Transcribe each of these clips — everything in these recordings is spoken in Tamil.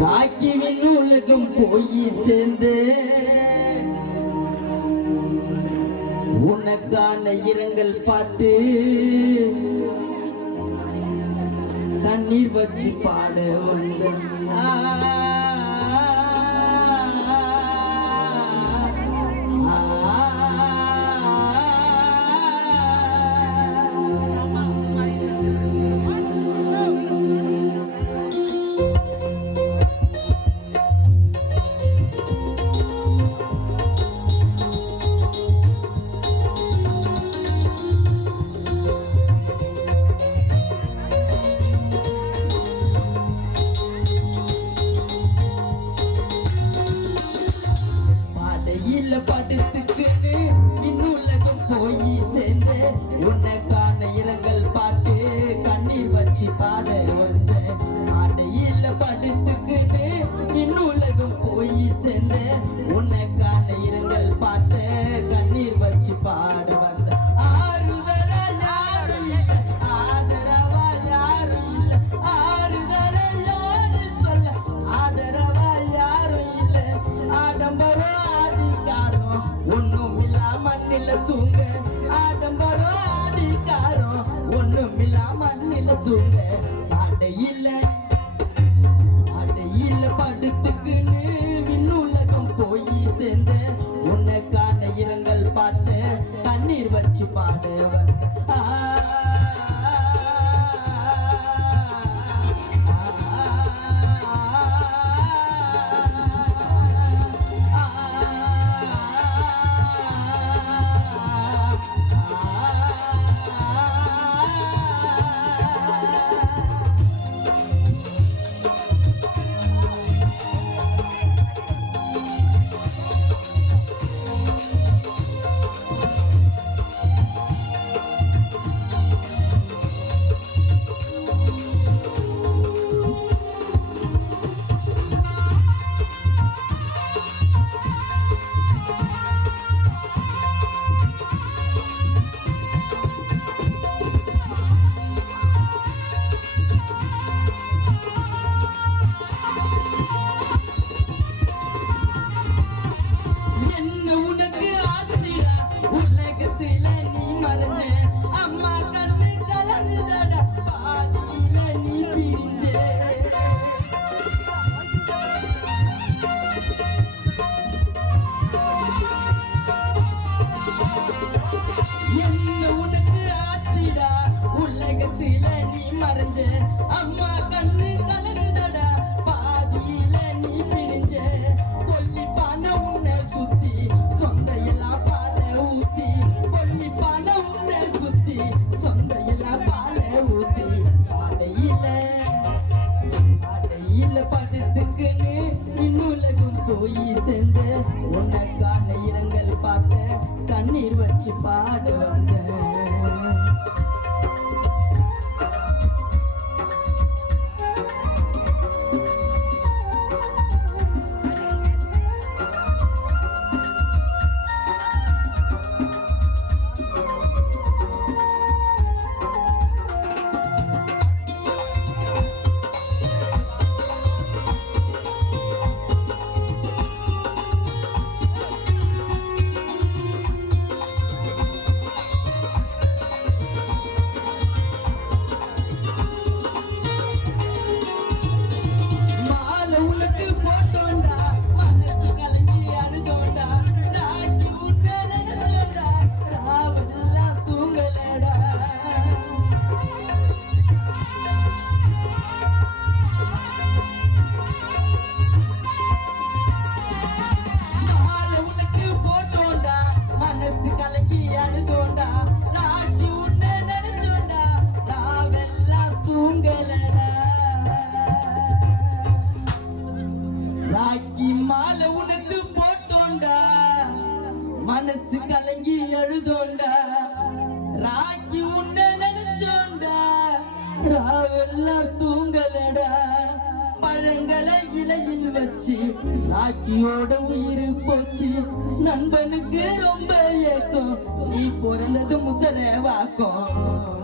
வாக்கிவின் உலகம் போய் சேர்ந்து. உனக்கான இரங்கல் பாட்டு தண்ணீர் வச்சு பாட வந்த பாடையில படுத்துக்கிட்டு இன்னுள்ளதும் போய் சேர்ந்து உனக்கான இரங்கல் பாட்டு கண்ணீர் வச்சு பாடு தூங்க ஆடையில ஆடையில படுத்துக்குன்னு விண்ணுலகம் போய் சேர்ந்து இரங்கல் பாட்டு கண்ணீர் வச்சு ஆ, உயிர் போய் சேர்ந்து உனக்கான இரங்கல் பார்த்த கண்ணீர் வச்சு பாட வந்த ராக்கி மாலை உனக்கு போட்டோண்டா. மனசு கலங்கி எழுதோண்டா. ராக்கி உன்னை நினைச்சோண்டா. ராவெல்லாம் தூங்கலடா. பழங்களை இலையில் வச்சு ராக்கியோட உயிர் போச்சு. நண்பனுக்கு ரொம்ப ஏக்கம். நீ பிறந்தது முசர வாக்கம்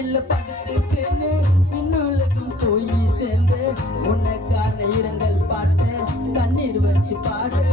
வெயில்ல படுத்து சென்று இன்னுலகம் போய் சேர்ந்து உனக்கான இரங்கல் பாட்டு கண்ணீர் வச்சு பாடு.